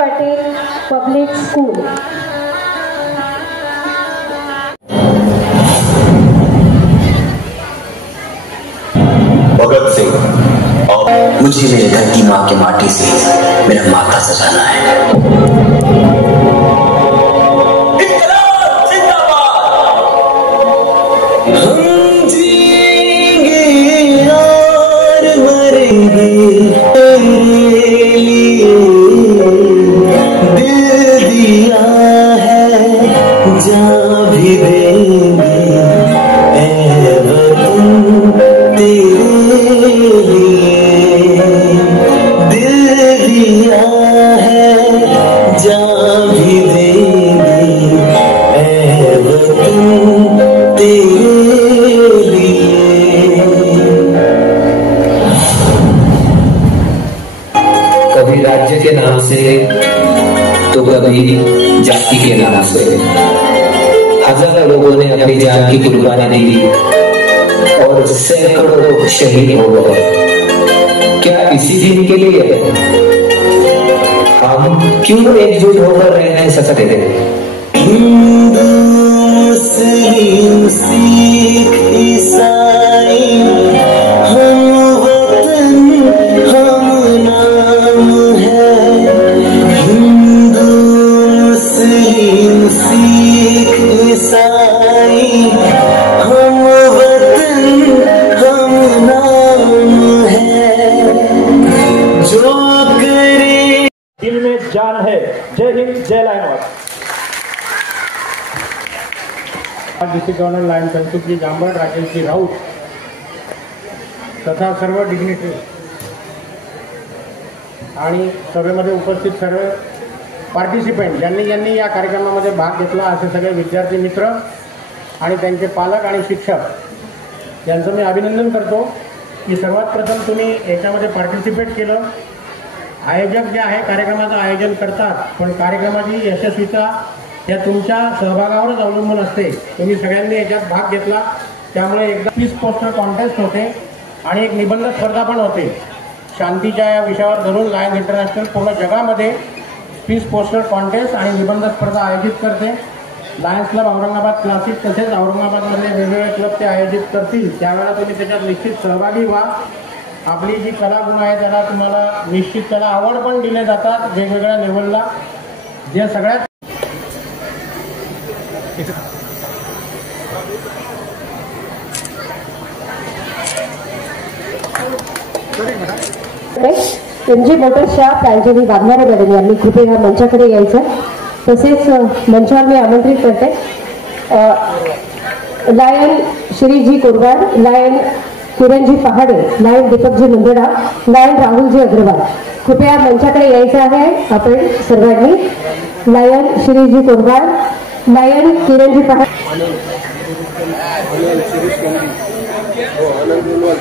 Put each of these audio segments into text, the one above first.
Patil public school. Bhagat Singh, मुझे मेरे धरती माँ के माटी से मेरा माथा सजाना है। कभी राज्य के नाम से तो कभी जाति के नाम से हजारों लोगों ने अपनी जान की कुर्बानी दी और सैकड़ों शहीद हो गए। क्या इसी दिन के लिए हम क्यों एकजुट होकर रह नहीं सकते? हिंदू मुस्लिम सिख ईसाई हम वतन हम नाम है। हिंदू मुस्लिम सिख ईसाई हम वतन हम नाम है। जो करे दिल में जान है। जय हिंद, जय लायनवास। District governor lion संतुकी जांभट, Rakeshji Raut तथा सर्व डिग्निटरी आणि सभेमध्ये उपस्थित सर्व पार्टिसिपेंट ज्यांनी या कार्यक्रमामध्ये भाग घेतला असे सगळे विद्यार्थी मित्र आणि त्यांचे पालक आणि शिक्षक यांचं मी अभिनंदन करतो की सर्वात प्रथम तुम्ही याच्यामध्ये पार्टिसिपेट केलं। आयोजक जे आहे कार्यक्रमाचं आयोजन करतात, पण कार्यक्रमाची यशस्वीता या तुमच्या सहभागावरच अवलंबून असते। तुम्ही सगळ्यांनी याच्यात भाग घेतला, त्यामुळे एकदा 30 पोस्टर कॉन्टेस्ट होते आणि एक निबंध स्पर्धा पण होते। शांतीच्या या विषयावर धरून लायन्स इंटरनॅशनल पूर्ण जगामध्ये 30 पोस्टर कॉन्टेस्ट आणि निबंध स्पर्धा आयोजित करते। लायन्स क्लब औरंगाबाद क्लासिक तसेच औरंगाबादमधले वेगवेगळे क्लब ते आयोजित करतील, त्यावेळेला तुम्ही त्याच्यात निश्चित सहभागी व्हा। आपली जी कलागुण आहे त्याला तुम्हाला निश्चित त्याला आवड पण दिले जातात वेगवेगळ्या लेवलला। जे सगळ्यात एमजी मोटर्सच्या प्रांजली वाघमारे मॅडम यांनी कृपया मंचाकडे यायचं। तसेच मंचावर मी आमंत्रित करते लायन श्रीजी कोरवाड, लायन किरणजी पहाडे, लायन दीपकजी मुंदडा, लायन राहुलजी अग्रवाल, कृपया मंचाकडे यायचं आहे आपण सर्वांनी। लायन श्रीजी कोरवाड, लायन किरणजी पहाडे,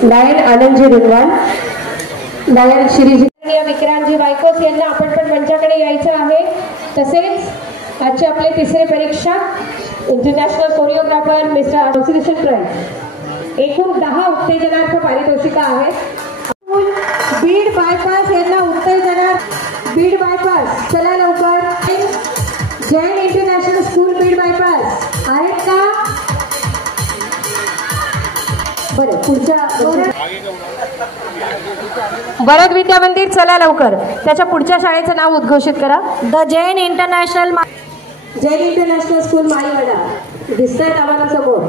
लायन आनंदजी रुनवाल, लायन श्रीजी विक्रांतजी वायकोस यांना आपण पण मंचाकडे यायचं आहे। तसेच आजचे आपले तिसरे परीक्षक international choreographer mister association prize एकूण 10 उत्तेजनार्थ पारितोषिका आहेत। बीड बायपास यांना उत्तेजनार्थ बीड बायपास चला लवकर। Jain international school Beed bypass आहेत का? बरं पुढच्या वरद विद्या मंदिर चला लवकर, त्याच्या पुढच्या शाळेचं नाव उद्घोषित करा। द जैन इंटरनॅशनल स्कूल माईवाडा दिसतात आम्हाला समोर।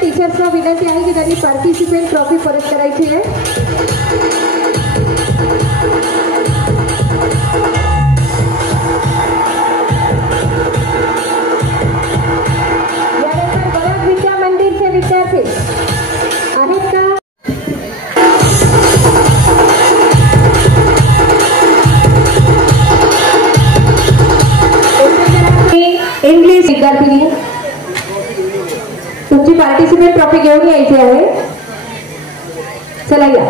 टीचर्सना विनंती आहे की त्यांनी पार्टिसिपेंट ट्रॉफी परत करायची आहे। यानंतर वरद विद्या मंदिरचे विद्यार्थी आहेत का? इंग्लिश विद्यार्थी तुमची पार्टिसिपेंट ट्रॉफी घेऊन यायची आहे। चला या।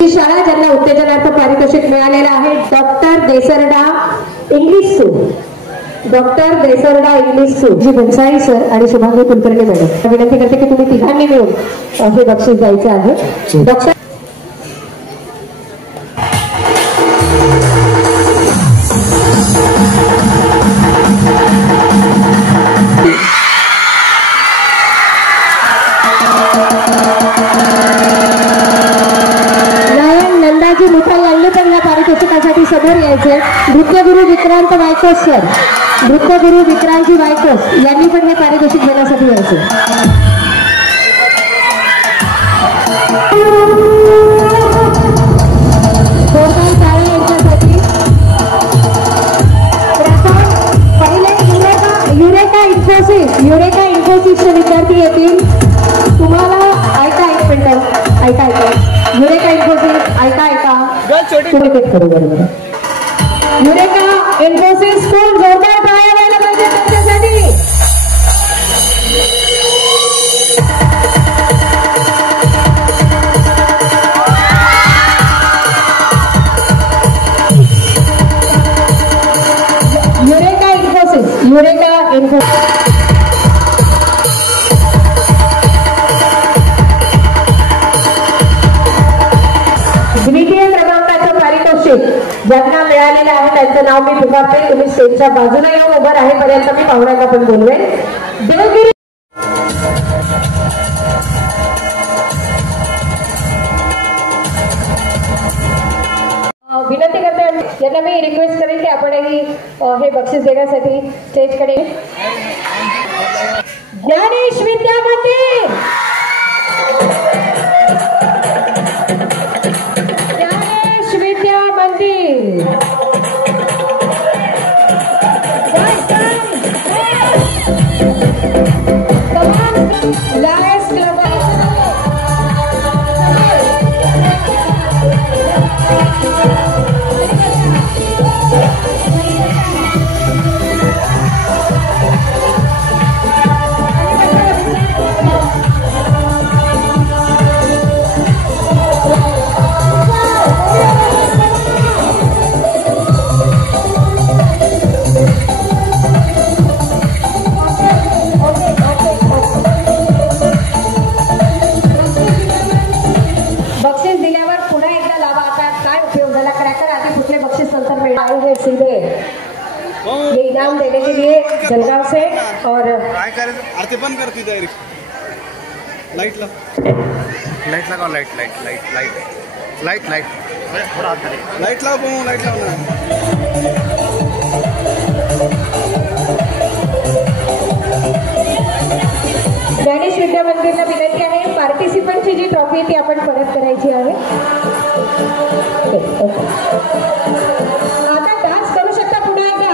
ही शाळा ज्यांना उत्तेजनार्थ पारितोषिक मिळालेलं आहे doctor Desarda English school, doctor Desarda English school G Bhansali sir आणि शुभांगी कुलकर्णी मॅडम विनंती करते की तुम्ही तिघांनी मिळून हे बक्षीस द्यायचे आहे. डॉक्टर समोर यायचे. नृत्यगुरु विक्रांत वायकोस सर, नृत्यगुरु विक्रांतजी वायकोस यांनी पण हे पारितोषिक देण्यासाठी यायचे. यांच्यासाठी पहिले युरेका इन्फोसिसचे विद्यार्थी येतील. तुम्हाला ऐका एक मिनिट, ऐका युरेका इन्फोसिस ऐका बरोबर. युरेका इन्फोसिस स्कूल जोरदार टाळ्या व्हायला पाहिजे त्यांच्यासाठी. युरेका इन्फोसिस द्वितीय क्रमांकाचं पारितोषिक ज्यांना मिळालेलं आहे त्यांचं नाव मी पुकारते. तुम्ही स्टेजच्या बाजूला येऊन उभं राहेपर्यंत मी पाहुण्यांना पण बोलवेन. देवगिरी विनंती करते यांना मी रिक्वेस्ट करेन की आपणही हे बक्षीस देण्यासाठी स्टेजकडे. ज्ञानेश विद्या मंदिर, ज्ञानेश विद्या मंदिर लायन्स क्लब ये इनाम देने के लिए जलगांव से. और आरती बंद करती डायरेक्ट लाइट लगाओ लाइट लाओ ज्ञानेश विद्या मंदिरला विनंती आहे पार्टिसिपंटची जी ट्रॉफी ती आपण परत करायची आहे. आता डान्स करू शकता पुन्हा एकदा.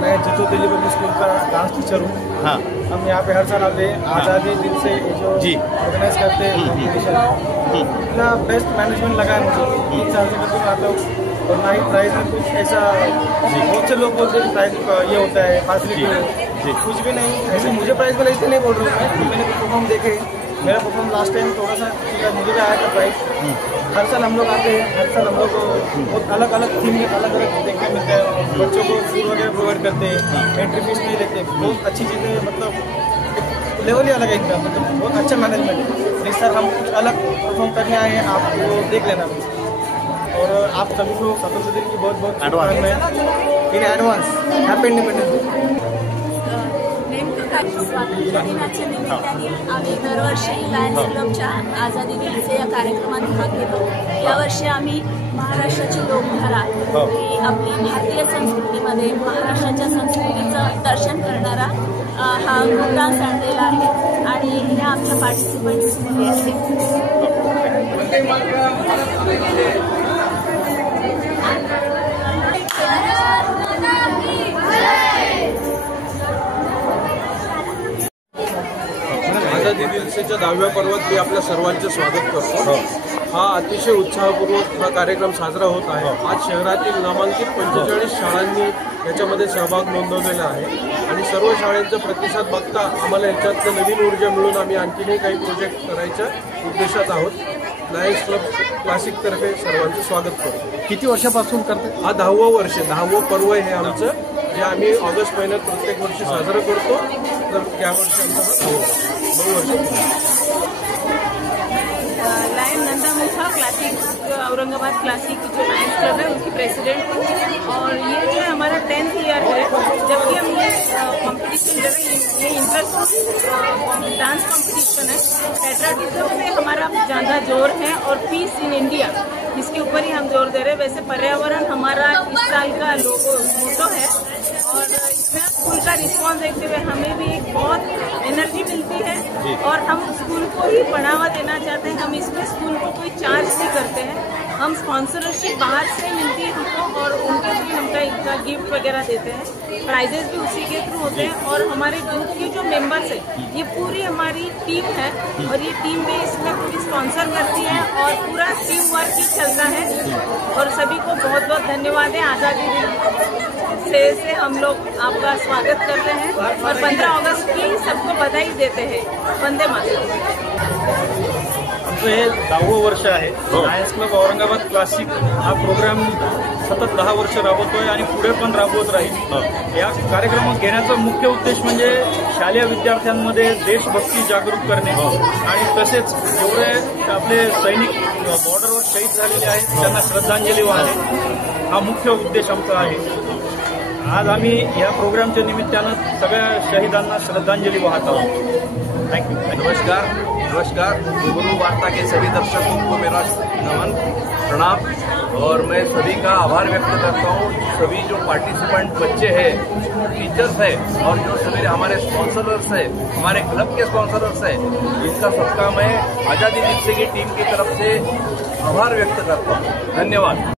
मैं जितो दिल्ली पब्लिक स्कूल का डांस टीचर हूँ. हाँ, हम यहाँ पे हर साल आते हैं. आज़ादी दिन से जो ऑर्गेनाइज करते हैं कॉम्पिटिशन, इतना बेस्ट मैनेजमेंट लगा है मुझे. 3 साल से मैं आता हूँ और ना ही प्राइज में कुछ ऐसा. बहुत से लोग बोलते हैं प्राइज ये होता है फैसिलिटी, कुछ भी नहीं. ऐसे मुझे प्राइज वाला इसलिए नहीं बोल रहा हूँ. मैंने परफॉर्म देखे, मेरा परफॉर्म लास्ट टाइम थोड़ा सा मुझे भी आया था प्राइज. हर साल हम लोग आते हैं, हर साल हम लोग को बहुत अलग अलग थीम में अलग अलग देखने मिलते हैं. बच्चों को फूड वगैरह प्रोवाइड करते हैं, एंट्री फीस नहीं लेते. बहुत अच्छी चीज़ें, मतलब लेवल ही अलग है एकदम. मतलब बहुत अच्छा मैनेजमेंट है. इस साल हम कुछ अलग परफॉर्म करने आए हैं, आप वो देख लेना. और आप सभी को स्वतंत्रता दिन की बहुत बहुत शुभकामनाएं in advance. Happy independence day. स्वातंत्र्य दिनाच्या निमित्ताने आम्ही दरवर्षी लायन्स क्लबच्या आझादी दिनाच्या या कार्यक्रमात भाग घेतो. यावर्षी आम्ही महाराष्ट्राची लोकधारा ही आपली भारतीय संस्कृतीमध्ये महाराष्ट्राच्या संस्कृतीचं दर्शन करणारा हा मोठा सण आहे आणि ह्या आमच्या पार्टिसिपंट्समध्ये असेल. आझादी दिवसाच्या 10व्या पर्वात मी आपल्या सर्वांचे स्वागत करतो. हा अतिशय उत्साहपूर्वक हा कार्यक्रम साजरा होत आहे. आज शहरातील नामांकित 45 शाळांनी याच्यामध्ये सहभाग नोंदवलेला आहे आणि सर्व शाळांचा प्रतिसाद बघता आम्हाला याच्यात नवीन ऊर्जा मिळून आम्ही आणखीनही काही प्रोजेक्ट करायच्या उद्देशात आहोत. लायन्स क्लब क्लासिक तर्फे सर्वांचं स्वागत करतो. किती वर्षापासून करते? हा 10वं वर्ष, 10वं पर्व हे आमचं, जे आम्ही ऑगस्ट महिन्यात प्रत्येक वर्षी साजरं करतो. तर या वर्षी आमचा 9 वर्ष. लायन नंदा मुखा क्लासिक औरंगाबाद क्लासिक जो लायन्स क्लब है उसकी प्रेसिडेंट हूँ और ये जो है हमारा 10th ईयर है. जबकि हम ये कॉम्पिटिशन जो है ये इंटरेस्ट डांस कॉम्पिटिशन है. पेट्रियोटिज्म में हमारा ज़्यादा जोर है और पीस इन इंडिया इसके ऊपर ही हम जोर दे रहे हैं. वैसे पर्यावरण हमारा इस साल का मोटो है और इसमें स्कूल का रिस्पॉन्स देखते हुए हमें भी एक बहुत एनर्जी मिलती है और हम स्कूल को ही बढ़ावा देना चाहते हैं. हम इसमें स्कूल को कोई चार्ज नहीं करते हैं. हम स्पॉन्सरशिप बाहर से मिलती है हमको और उनके थ्रू हमका इनका गिफ्ट वगैरह देते हैं. प्राइजेस भी उसी के थ्रू होते हैं और हमारे ग्रुप के जो मेंबर्स हैं ये पूरी हमारी टीम है और ये टीम भी इसमें पूरी स्पॉन्सर करती है और पूरा टीम वर्क ही चलता है. और सभी को बहुत बहुत धन्यवाद है. आज़ादी दिन से हम लोग आपका स्वागत करते हैं और 15 अगस्त की सबको बधाई देते हैं. वंदे मातरम. आमचं हे 10वं वर्ष आहे. लायन्स क्लब औरंगाबाद क्लासिक हा प्रोग्राम सतत 10 वर्ष राबवतोय आणि पुढे पण राबवत राहील. या कार्यक्रम घेण्याचा मुख्य उद्देश म्हणजे शालेय विद्यार्थ्यांमध्ये देशभक्ती जागृत करणे आणि तसेच जेवढे आपले सैनिक बॉर्डरवर शहीद झालेले आहेत त्यांना श्रद्धांजली वाहणे हा मुख्य उद्देश आमचा आहे. आज आम्ही या प्रोग्रामच्या निमित्तानं सगळ्या शहीदांना श्रद्धांजलि वाहता हूँ. Thank you. नमस्कार. गुरु वार्ता के सभी दर्शकों को मेरा नमन प्रणाम और मैं सभी का आभार व्यक्त करता हूँ. सभी जो पार्टिसिपेंट बच्चे हैं, टीचर्स हैं और जो सभी हमारे स्पॉन्सरर्स हैं, हमारे क्लब के स्पॉन्सरर्स हैं, इनका सबका मैं आज़ादी दिवस की टीम की तरफ से आभार व्यक्त करता हूँ. धन्यवाद.